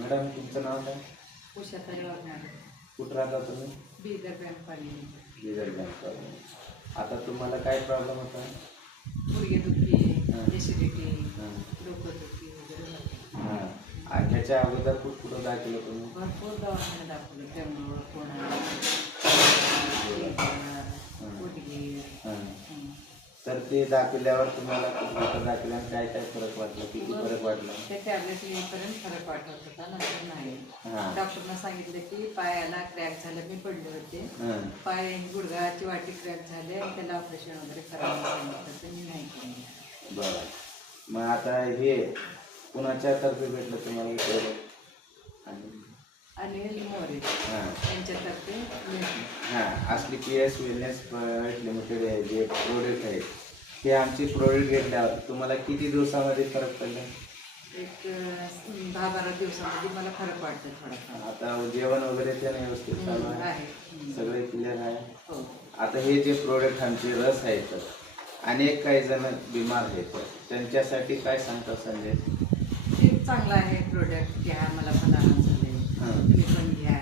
Madam तुमचं नाव काय? उषाताई वाघमारे. कुठं राहता तुम्ही? Bidar bank colony. Bidar bank colony. आता तुम्हाला काय प्रॉब्लेम होता? गुडघेदुखी, ॲसिडिटी, डोकंदुखी वगैरे झाली. हां. ह्याच्या अगोदर कुठं दाखल तुम्ही? भरपूर दवाखाने दाखवले. बेंगलोर, पुणे, गुडघे. तर ते दाखवल्यावर तुम्हाला कुठं दाखवल्यावर काय काय फरक वाटला? किती फरक वाटला? ते टॅब्लेट येईपर्यंत फरक वाटत होता, नंतर नाही. हां. डॉक्टरना सांगितलं की पायाला क्रॅक झालं, मी पडले होते. पाय गुडघाची वाटी क्रॅक झाले आणि त्याला ऑपरेशन वगैरे करायला सांगितलं, तर मी नाही केलं. बरं. मग आता हे कुणाच्या तर्फे भेटलं तुम्हाला हे? अनिल मोरे यांच्यातर्फे हां. असली PS वेलनेस लिमिटेड जे प्रोडक्ट आहेत ते आमचे प्रोडक्ट घेतल्यावर तुम्हाला किती दिवसामध्ये फरक पडला? एक 10-12 दिवसामध्ये मला फरक वाटतं थोडाफार. आता जेवण वगैरे ते व्यवस्थित चालू आहे? आहे. सगळे क्लिअर आहे? हो. आता हे जे प्रोडक्ट आमचे रस आहेत, अनेक काही जण बिमार आहेत, त्यांच्यासाठी काय सांगता संदेश? ते चांगलं आहे प्रोडक्ट, घ्या, मला पण आराम झाले, तुम्ही पण घ्या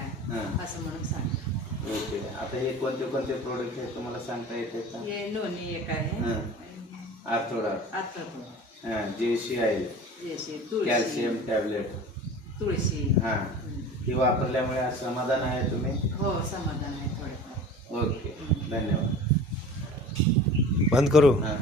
असं म्हणून सांग. ओके. आता हे कोणते कोणते प्रोडक्ट आहेत तुम्हाला सांगता येते का? हे लोणी एक आहे, आर्थोडॉट, आता JC आहे, कॅल्शियम टॅबलेट, तुळशी. हां. ही वापरल्यामुळे समाधान आहे तुम्ही? हो, समाधान आहे थोडंफार. ओके, धन्यवाद. बंद करू. हां.